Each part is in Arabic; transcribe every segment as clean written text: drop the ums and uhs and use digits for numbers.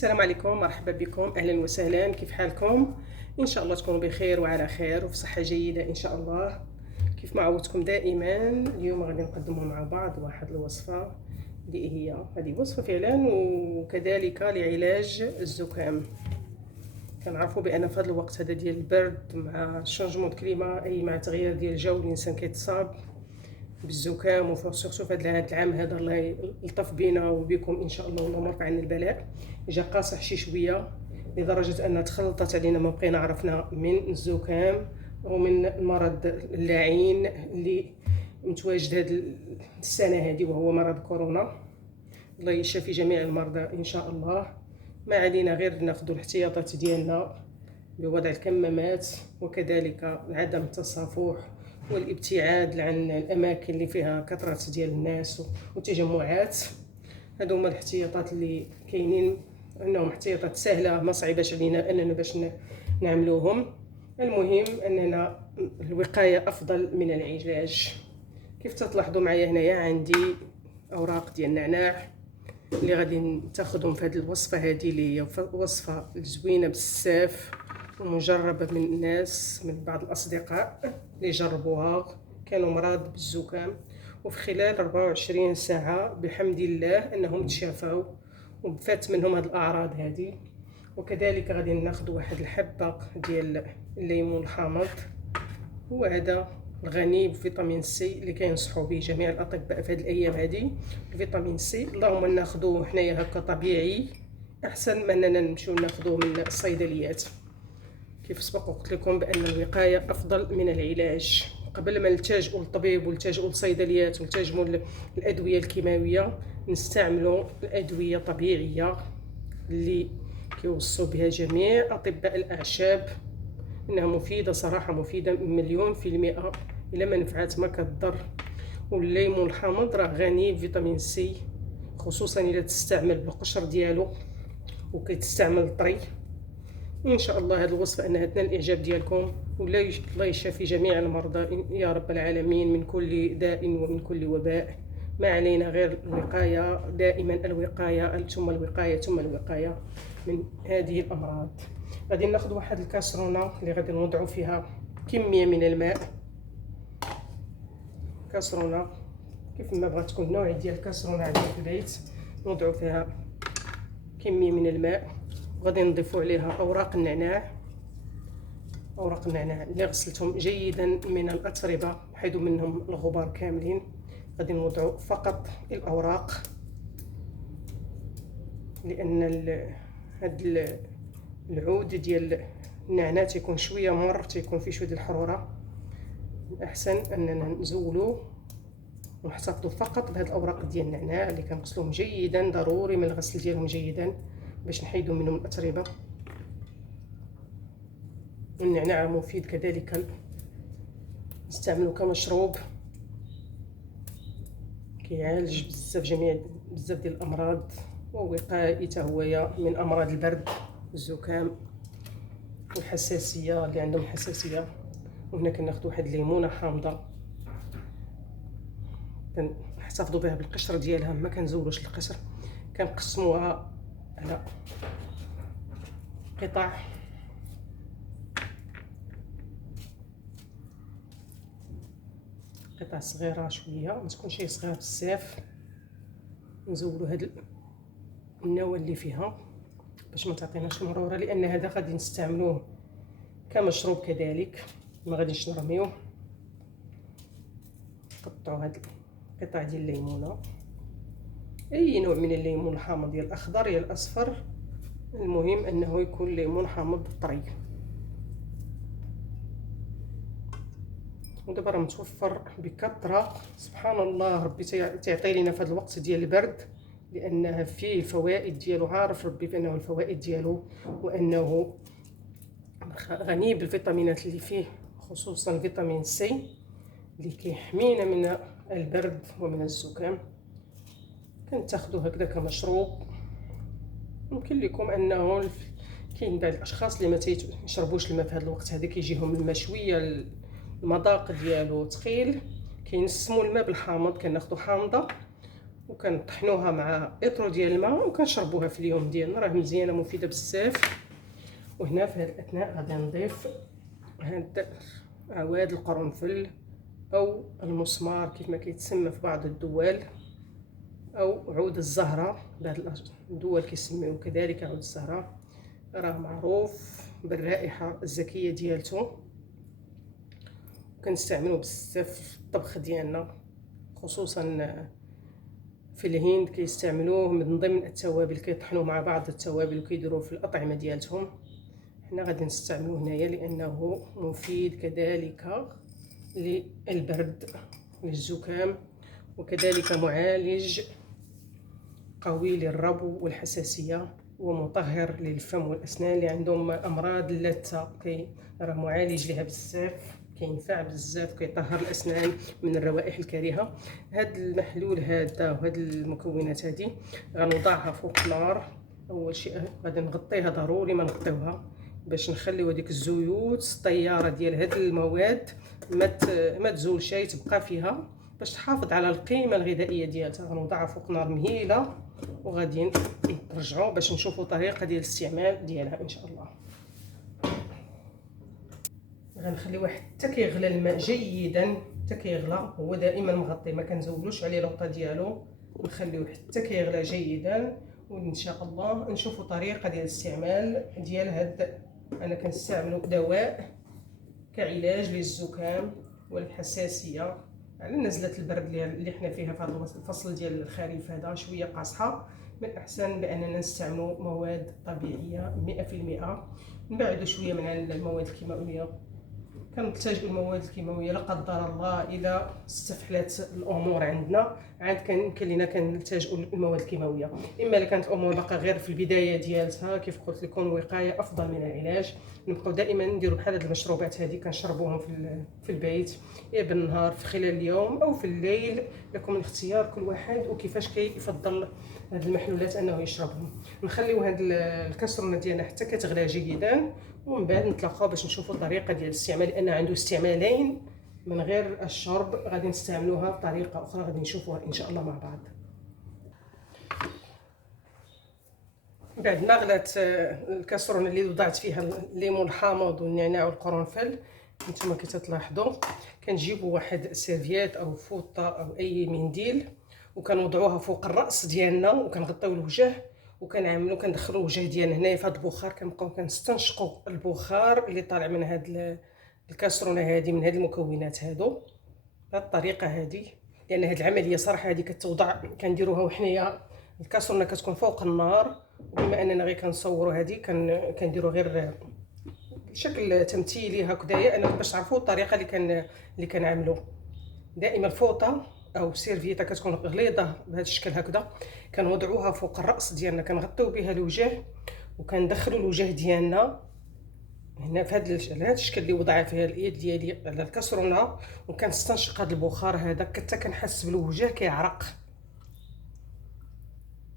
السلام عليكم، مرحبا بكم، اهلا وسهلا. كيف حالكم؟ ان شاء الله تكونوا بخير وعلى خير وفي صحه جيده ان شاء الله. كيف ما عودتكم دائما، اليوم غادي نقدموا مع بعض واحد الوصفه اللي هي هذه وصفه فعلا وكذلك لعلاج الزكام. كنعرفوا بان في هذا الوقت هذا ديال البرد مع شونجمون كليما، اي مع تغيير ديال الجو، الانسان كيتصاب بالزكام. وسورتو في هذا العام هذا الله يلطف بينا وبكم ان شاء الله، والله مرفع عنا البلاء. جا قاصح شي شويه لدرجه ان تخلطت علينا ما بقينا عرفنا من الزكام ومن المرض اللعين اللي متواجد هذه السنه هذه، وهو مرض كورونا. الله يشفي جميع المرضى ان شاء الله. ما علينا غير ناخذ الاحتياطات ديالنا بوضع الكمامات، وكذلك عدم التصافح والابتعاد عن الاماكن اللي فيها كثره ديال الناس وتجمعات. هادو هما الاحتياطات اللي كاينين، انهم احتياطات سهله ما صعيباش علينا اننا باش نعملوهم. المهم اننا الوقايه افضل من العلاج. كيف تلاحظوا معايا هنايا عندي اوراق ديال النعناع اللي غادي تاخذهم في هذه الوصفه هذه، اللي هي وصفه زوينه بزاف ومجربه من الناس، من بعض الاصدقاء اللي جربوها كانوا مرضى بالزكام، وفي خلال 24 ساعه بحمد الله انهم تشافوا وفات منهم هذه الاعراض هذه. وكذلك غادي ناخذ واحد الحبه ديال الليمون الحامض، هو هذا الغني بفيتامين سي اللي كينصحوا به جميع الاطباء في هذه الايام هذه. الفيتامين سي اللهم ناخذوه حنايا هكا طبيعي احسن من اننا نمشيو ناخذوه من الصيدليات. كيف سبق قلت لكم بان الوقايه افضل من العلاج. قبل ما نلتجئوا للطبيب ونلتجئوا للصيدليات ونلتجئوا للادويه الكيماويه، نستعملوا الادويه الطبيعيه اللي كيوصوا بها جميع اطباء الاعشاب انها مفيده، صراحه مفيده مليون في المئه. الا ما نفعات ما كتضر. والليمون الحامض راه غني بفيتامين سي، خصوصا الا تستعمل بالقشر ديالو وكيتستعمل طري. ان شاء الله هذه الوصفه انها تنال الاعجاب ديالكم، ولا الله يشافي جميع المرضى يا رب العالمين من كل داء ومن كل وباء. ما علينا غير الوقايه، دائما الوقايه ثم الوقايه ثم الوقايه من هذه الامراض. غادي ناخذ واحد الكاسرونه اللي غادي نوضعوا فيها كميه من الماء. كاسرونه كيف ما بغات تكون النوع ديال الكاسرونه عندنا في البيت، نوضعوا فيها كميه من الماء، وغادي نضيفوا عليها اوراق النعناع. اوراق النعناع اللي غسلتهم جيدا من الاتربه حيدوا منهم الغبار كاملين. غادي نوضعوا فقط الاوراق، لان هاد العود ديال النعناع تيكون شويه مر، تيكون فيه شويه ديال الحروره. الاحسن اننا نزولوه ونحتفظوا فقط بهاد الاوراق ديال النعناع اللي كنغسلوهم جيدا، ضروري من الغسل ديالهم جيدا باش نحيدوا منهم الاتربه. والنعناع مفيد كذلك، نستعملو كمشروب، كيعالج بزاف ديال الامراض، ووقايه هويه من امراض البرد والزكام والحساسيه اللي عندهم حساسيه. وهنا كناخذ واحد الليمونه حامضه كنحتفظوا بها بالقشر ديالها، ما كنزولوش القشر، كنقسموها على قطع صغيره شويه، ما تكونش صغيره بزاف. نزولوا هاد النواه اللي فيها باش ما تعطيناش مروره، لان هذا غادي نستعملوه كمشروب كذلك، ما غاديش نرميوه. قطعوا هاد القطع ديال الليمونه، اي نوع من الليمون الحامض، يا الاخضر يا الاصفر، المهم انه يكون ليمون حامض طري. ودابا راه متوفر بكثره سبحان الله، ربي تعطي لنا في هذا الوقت ديال البرد، لانه فيه الفوائد ديالو، عارف ربي بانه الفوائد ديالو، وانه غني بالفيتامينات اللي فيه، خصوصا فيتامين سي اللي كيحمينا من البرد ومن الزكام. كنتاخذوا هكذا كمشروب. يمكن لكم انه كاين بعض الاشخاص اللي ما تيشربوش الماء في هذا الوقت هذا، كيجيهم الماء شويه المذاق ديالو ثقيل، كينسموا الماء بالحامض. كناخذوا حامضه وكنطحنوها مع اطرو ديال الماء وكنشربوها في اليوم ديالنا. راه مزيانه مفيده بزاف. وهنا في هذا الاثناء غادي نضيف هاد عواد القرنفل او المسمار كيف ما كيتسمى في بعض الدول، او عود الزهره، بعض الدول كيسميوه كذلك عود الزهره. راه معروف بالرائحه الزكيه ديالته، كنستعملوه بزاف في الطبخ ديالنا، خصوصا في الهند كيستعملوه من ضمن التوابل، كيطحنوا مع بعض التوابل وكيديروه في الاطعمه ديالتهم. حنا غادي نستعملوه هنايا لانه مفيد كذلك للبرد للزكام، وكذلك معالج قوي للربو والحساسيه، ومطهر للفم والاسنان اللي عندهم امراض اللثه. راه معالج لها بزاف، كينفع بزاف، كيطهر الاسنان من الروائح الكريهه. هاد المحلول هذا وهاد المكونات هذه غنوضعها فوق النار. اول شيء غادي نغطيها، ضروري ما نغطيوها باش نخليو هذيك الزيوت الطياره ديال هاد المواد ما تزولش، تبقى فيها باش تحافظ على القيمه الغذائيه ديالها. غنوضعها فوق نار مهيله وغادي نرجعوا باش نشوفوا طريقه ديال الاستعمال ديالها ان شاء الله. غنخليوه حتى كيغلى الماء جيدا، حتى كيغلى، هو دائما مغطي، ما كنزولوش عليه الغطاء ديالو، نخليوه حتى كيغلى جيدا. وان شاء الله نشوفوا طريقه ديال الاستعمال ديال هاد. انا كنستعملو دواء كعلاج للزكام والحساسيه على نزله البرد اللي حنا فيها في هذا الفصل ديال الخريف هذا، شويه قاصحه. من الاحسن باننا نستعملوا مواد طبيعيه 100%، نبعدوا شويه من المواد الكيماويه. كنلتجئوا المواد الكيماويه لا قدر الله اذا استفحلت الامور عندنا، عاد كان لينا كنلتجئوا للمواد الكيماويه. اما الا كانت الامور باقا غير في البدايه ديالتها، كيف قلت لكم الوقايه افضل من العلاج. نبقاو دائما نديروا بحال هاد المشروبات هذه، كنشربوهم في البيت، يا بالنهار في خلال اليوم او في الليل، لكم الاختيار كل واحد وكيفاش كيفضل هاد المحلولات انه يشربهم. نخليو هاد الكسرونه ديالنا حتى كتغلى جيدا، ومن بعد نتلاقاو باش نشوفوا الطريقه ديال الاستعمال، لان عنده استعمالين من غير الشرب. غادي نستعملوها بطريقه اخرى، غادي نشوفوها ان شاء الله مع بعض. بعد ما غلات الكسرونه اللي وضعت فيها الليمون الحامض والنعناع والقرنفل، نتوما كتلاحظوا كنجيبوا واحد سيرفيات او فوطه او اي منديل، وكنوضعوها فوق الراس ديالنا، وكنغطيو الوجه، وكنعملوا كندخلوا الوجه ديالنا هنايا في هذا البخار. كنبقاو كنستنشقوا البخار اللي طالع من هاد الكسرونه هذه، من هاد المكونات هادو بهذه الطريقه هذه. لان هاد العمليه صراحه هذه كتوضع كنديروها وحنايا الكسرونه كتكون فوق النار، وبما اننا غير كنصوروا هذه كنديروا غير بشكل تمثيلي هكذايا، انا باش تعرفوا الطريقه اللي كنعملوا. دائما الفوطه او سيرفيتا كتكون غليظه بهذا الشكل هكذا، كنوضعوها فوق الراس ديالنا، كنغطيو بها الوجه، وكندخلوا الوجه ديالنا هنا في هذا الشكل اللي وضعها فيها اليد ديالي على الكسرونه، وكنستنشق هذا البخار هذا حتى كنحس بالوجه كيعرق،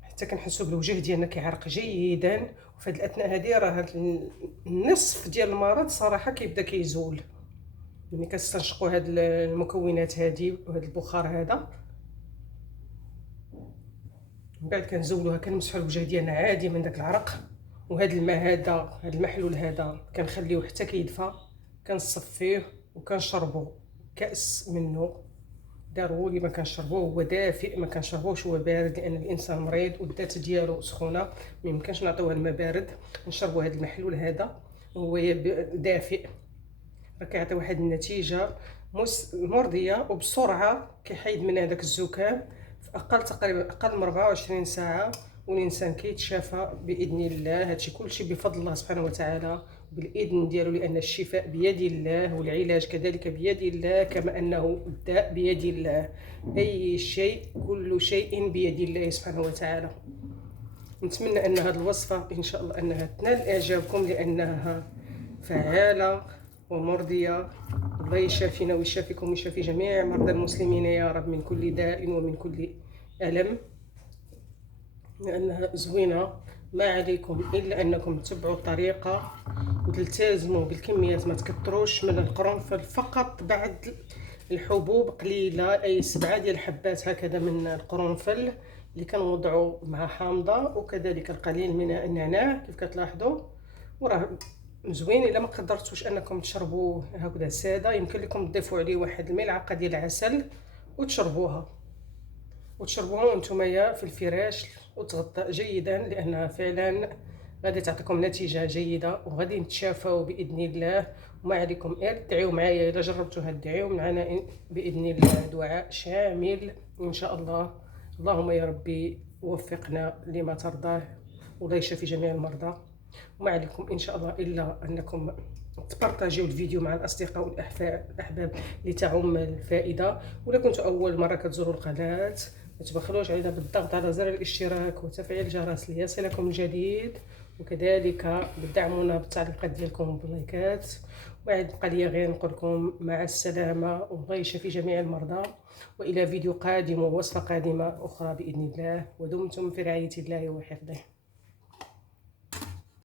حتى كنحسوا بالوجه ديالنا كيعرق جيدا. وفي هذه الاثناء هذه راه النصف ديال المرض صراحه كيبدا كيزول ملي كنستنشقوا هاد المكونات هذه وهذا البخار هذا. من بعد كنزولوها، كنمسحوا الوجه ديالنا عادي من داك العرق. وهذا الماء هذا، هذا المحلول هذا كنخليوه حتى كيدفى، كنصفيه وكنشربوا كاس منه. ضروري ما كنشربوه هو دافئ، ما كنشربوش هو بارد، لان الانسان مريض والذات ديالو سخونه، ما يمكنش نعطيوه الماء بارد. نشربوا هذا المحلول هذا هو دافئ، راه كيعطي واحد النتيجه مرضيه وبسرعه، كيحيد من هذاك الزكام في تقريبا اقل من 24 ساعه، والانسان كيتشافى باذن الله. هادشي كلشي بفضل الله سبحانه وتعالى بالاذن ديالو، لان الشفاء بيد الله والعلاج كذلك بيد الله، كما انه الداء بيد الله. اي شيء، كل شيء بيد الله سبحانه وتعالى. نتمنى ان هذه الوصفه ان شاء الله انها تنال اعجابكم، لانها فعاله ومرضيه. الله يشافينا ويشافيكم ويشافي جميع مرضى المسلمين يا رب من كل داء ومن كل الم، لانها زوينه. ما عليكم الا انكم تتبعوا الطريقه وتلتزموا بالكميات، ما تكثروش من القرنفل فقط بعد الحبوب قليله، اي 7 ديال الحبات هكذا من القرنفل اللي كنوضعوا مع حامضه، وكذلك القليل من النعناع كيف كتلاحظوا. وراه زوين. الا ما قدرتوش انكم تشربوه هكذا ساده، يمكن لكم تضيفوا عليه واحد الملعقه ديال العسل وتشربوها وانتم في الفراش، وتغطى جيدا، لانها فعلا غادي تعطيكم نتيجه جيده، وغادي نتشافوا باذن الله. وما عليكم غير تدعيو معايا الا جربتوها، تدعيو معنا باذن الله دعاء شامل ان شاء الله. اللهم يا ربي وفقنا لما ترضاه، ولا يشفي جميع المرضى. وما عليكم ان شاء الله الا انكم تبارطاجيو الفيديو مع الاصدقاء والاحباب لتعم الفائده. ولا كنتوا اول مره كتزوروا القناه، ما تبخلوش علينا بالضغط على زر الاشتراك وتفعيل الجرس ليصلكم الجديد، وكذلك بدعمونا بالتعليقات ديالكم وباللايكات. وعاد بقى لي غير نقول لكم مع السلامه، والله يشفي جميع المرضى، والى فيديو قادم ووصفه قادمه اخرى باذن الله. ودمتم في رعايه الله وحفظه.